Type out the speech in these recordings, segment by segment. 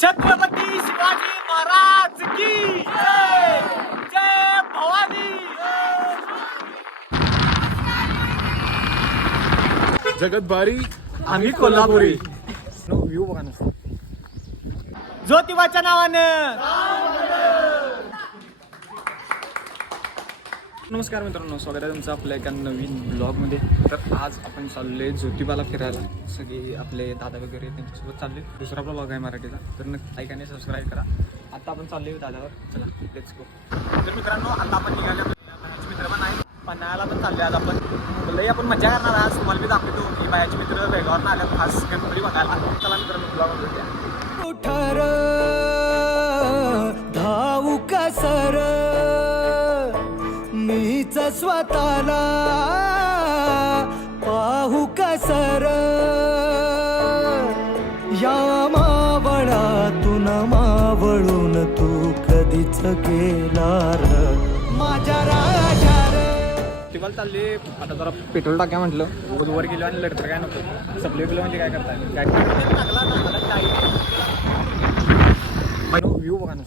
छत्रपती शिवाजी महाराज की जय. जय भवानी. जगत भारी आम्ही कोल्हापुरी. व्ह्यू बघा ना. ज्योतिबाच्या नावानं. नमस्कार मित्रांनो, स्वागत आहे तुमचं आपल्या एका नवीन ब्लॉगमध्ये. तर आज आपण चाललोय ज्योतिबाला फिरायला. सगळे आपले दादा वगैरे त्यांच्यासोबत चालले. दुसरा आपला ब्लॉग आहे मराठीचा, तर नक्की लाईक आणि सबस्क्राईब करा. आता आपण चाललोय दादावर. चला लेट्स गो. तर मित्रांनो, आता आपण निघाले. बायाचे मित्र पण आहे, पन्हाळ्याला पण चालले. आज आपण लई आपण मजा करणार. आज तुम्हाला मी दाखवतो की बायाचे मित्र वेगावर आल्यात खास गणपती बघायला. चला मित्रांनो, ब्लॉग उठर धावू कसर मीच स्वतःला पाहू कसर या मावळातून मावळून तू कधीच गेला र माझ्या राजा रे. टिवाल चालले. आता जरा पेट्रोल टाक्या म्हटलं, वर गेलो आणि लढतर काय नको. सप्ले बिल म्हणजे काय करताय व्ह्यू बघा ना.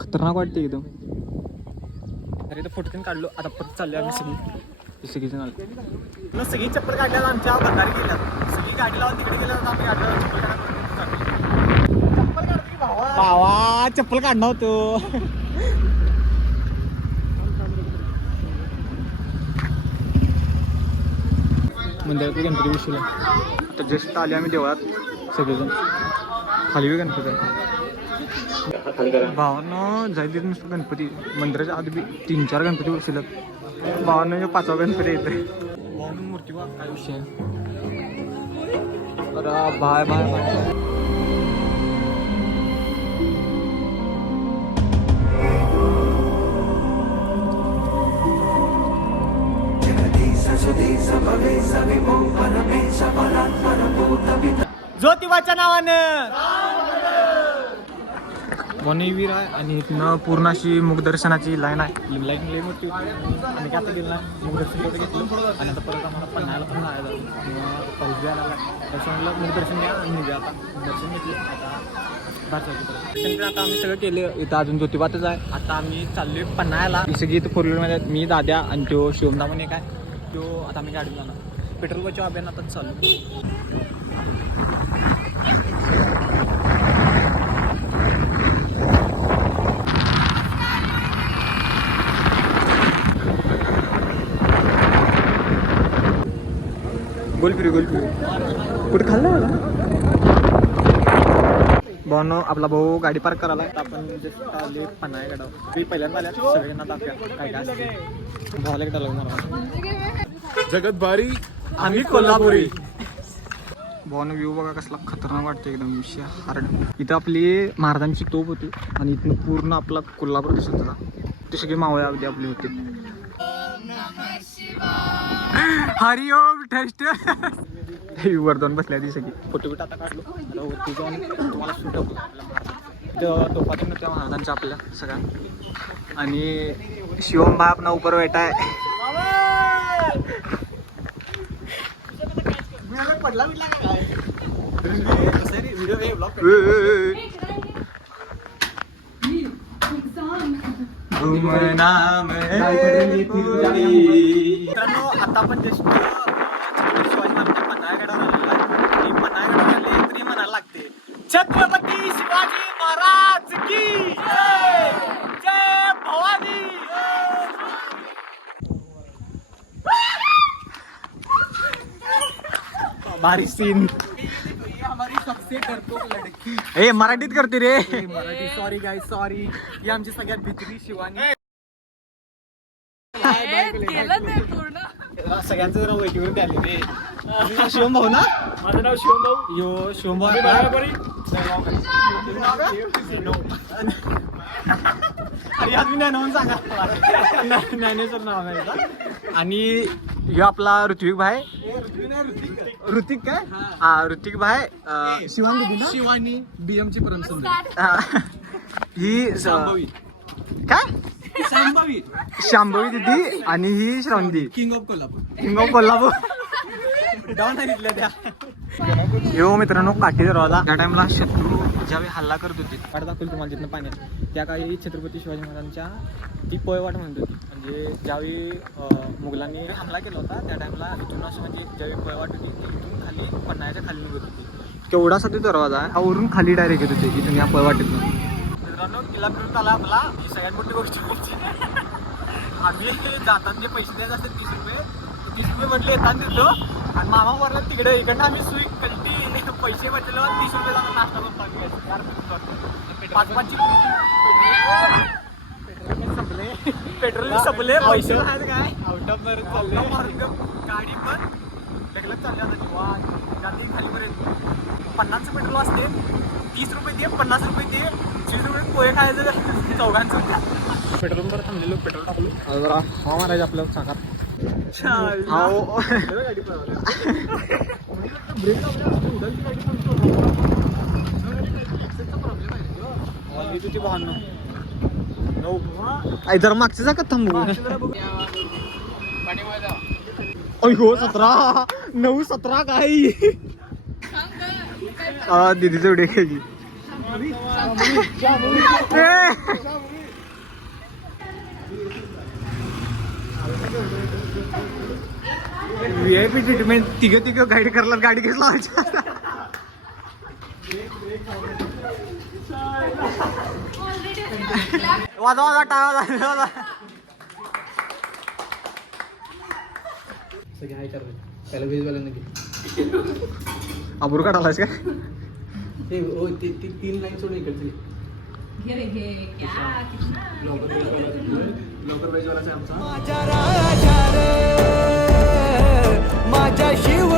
खतरनाक वाटते एकदम. अरे तर फोटो काढलो. आता परत चाललो आम्ही सगळी जण आलो. सगळी चप्पल काढल्यात आमच्या बंधारी गेल्यात. सगळी गाडी लावून तिकडे गेल्यात. आम्ही गाडी चप्पल काढा. भावा चप्पल काढणार होतो. मंदिरात गणपती विषयला आता जस्ट आले आम्ही देवळात सगळेजण. खाली बी गणपती आहे. भावानं जायला नुसतं गणपती. मंदिराच्या आधी बी 3-4 गणपती बसलेत. भावानं 5वा गणपती येते. भावानं मूर्ती बघ काय विषय. अरे बाय बाय बाय. ज्योतिबाच्या नावानं. वनवीर आहे आणि इथनं पूर्ण अशी मुखदर्शनाची लाईन आहे. लाईन लई मोठी. आणि काय आता गेलं ना मुखदर्शन तेवढं घेतलं आणि आता परत आम्हाला पन्हाळ्याला पण जायला किंवा पाऊस द्यायला लागला. त्याचं म्हटलं मुखदर्शन घ्या आणि निघूया. आता दर्शन घेतलं. आता दर्शन आता आम्ही सगळं केलं. इथं अजून ज्योतिबातच आहे. आता आम्ही चाललोय पन्हाळ्याला. सगळी इथं 4 व्हीलरमध्ये मी दाद्या आणि तो शिवमदा पण एक आहे. तो आता आम्ही गाडीत जाणार. पेट्रोल बचाव अभियान आताच चालू. गोलफिरी कुठे खाल्लं भाऊनो. आपला भाऊ गाडी पार्क करायला. आपण जस्ट आले पन्हाळ्याकडं. मी पहिल्यांदा आल्या. सगळ्यांना दाखवूया काय काय असते. भावाला एकदा लग्न. जगत भारी आम्ही कोल्हापुरी. भावानं व्ह्यू बघा कसला खतरनाक वाटते एकदम. विषय हार्ड. इथं आपली महाराजांची तोप होती आणि इथून पूर्ण आपला कोल्हापूर दिसत होता. ते सगळे मावळे अगदी आपले होते. हरिओम टेस्ट वर्धन बसल्या ती सगळी. फोटो बिटो आता काढलो. आता वरती जाऊन तुम्हाला शूट आपला तोफातून त्या महाराजांच्या आपल्या सगळ्या. आणि शिवम भाई आपला उपर बैठा आहे. पडला बिडला काय व्हिडिओ ब्लॉग. मित्रांनो, आता आपण जस्ट शिवाजी महाराज पन्हाळ्यागडावर आलेलो आहे. आणि पन्हाळ्यागडावर आले तरी म्हणायला लागते छत्रपती शिवाजी महाराज की जय. जय भवानी. भारी सीन. ए मराठीत करते रे. मराठी. सॉरी गाय सॉरी. ही आमची सगळ्यात भित्री शिवानी. सगळ्यांचं जरा वेटीवर आले रे. शिवम भाऊ ना. माझं नाव शिवम भाऊ. यो शिवम भाऊ. अरे आज मी ज्ञानवून सांगा. ज्ञानेश्वर नाव आहे. आणि ह्यो आपला ऋत्विक भाई. ऋतिक काय. हा ऋतिक भाई. शिवानी ना. शिवानी BM ची परमसंद ही काय शांभवी दिदी आणि ही Shravani king of Kolhapur king of Kolhapur. Down सांगितलं त्या यो मित्रांनो काठी दरवाजा त्या टाइमला शत्रू ज्यावेळी हल्ला करत होते काढ दाखवली तुम्हाला तिथनं पाण्यात. त्या काळी छत्रपती शिवाजी महाराजांच्या ती पळवाट म्हणत होती. म्हणजे ज्यावेळी मुघलांनी हमला केला होता त्या टाइमला इथून असं म्हणजे ज्यावेळी पळवाट होती ती इथून खाली पन्हाळ्याच्या खाली निघत होती. केवढासा तो दरवाजा आहे हा वरून खाली डायरेक्ट येत होते इथून या पळवाटेतून. मित्रांनो किल्ला फिरून आला आपला ही सगळ्यात मोठी गोष्ट म्हणजे आम्ही जाताना जे पैसे द्यायचे असते 30 रुपये म्हटले येताना दिलो आणि मामा वरला तिकडे इकडनं आम्ही सुई कल्टी पैसे बचले 30 रुपये जाऊन नाश्ता करून पेट्रोल संपले पैसे काय आउट ऑफ मारून गाडी पण ढकलत चालली आता निवांत गाडी खालीपर्यंत 50चं पेट्रोल असते 30 रुपये दे 50 रुपये दे 30 रुपये पोहे खायचं चौघांचं पेट्रोल बरं थांबलेलो पेट्रोल टाकलो जरा हवा मारायचं आपलं साकार. जरा मागचं जा का थांबू हो 17 9 17 काय दीदीचं उडे घ्यायची VIP ट्रीटमेंट तिघं गाडी करला गाडी घेस लावायची. वाजा वाजा टाळा वाजा सगळे हाय करतात त्याला व्हेजवाल्यांना घे आबरू काढालायस काय ते हो ते 3 लाईन सोडून इकडचे लवकर व्हेजवालाचा आमचा माझ्या राजा रे माझ्या शिव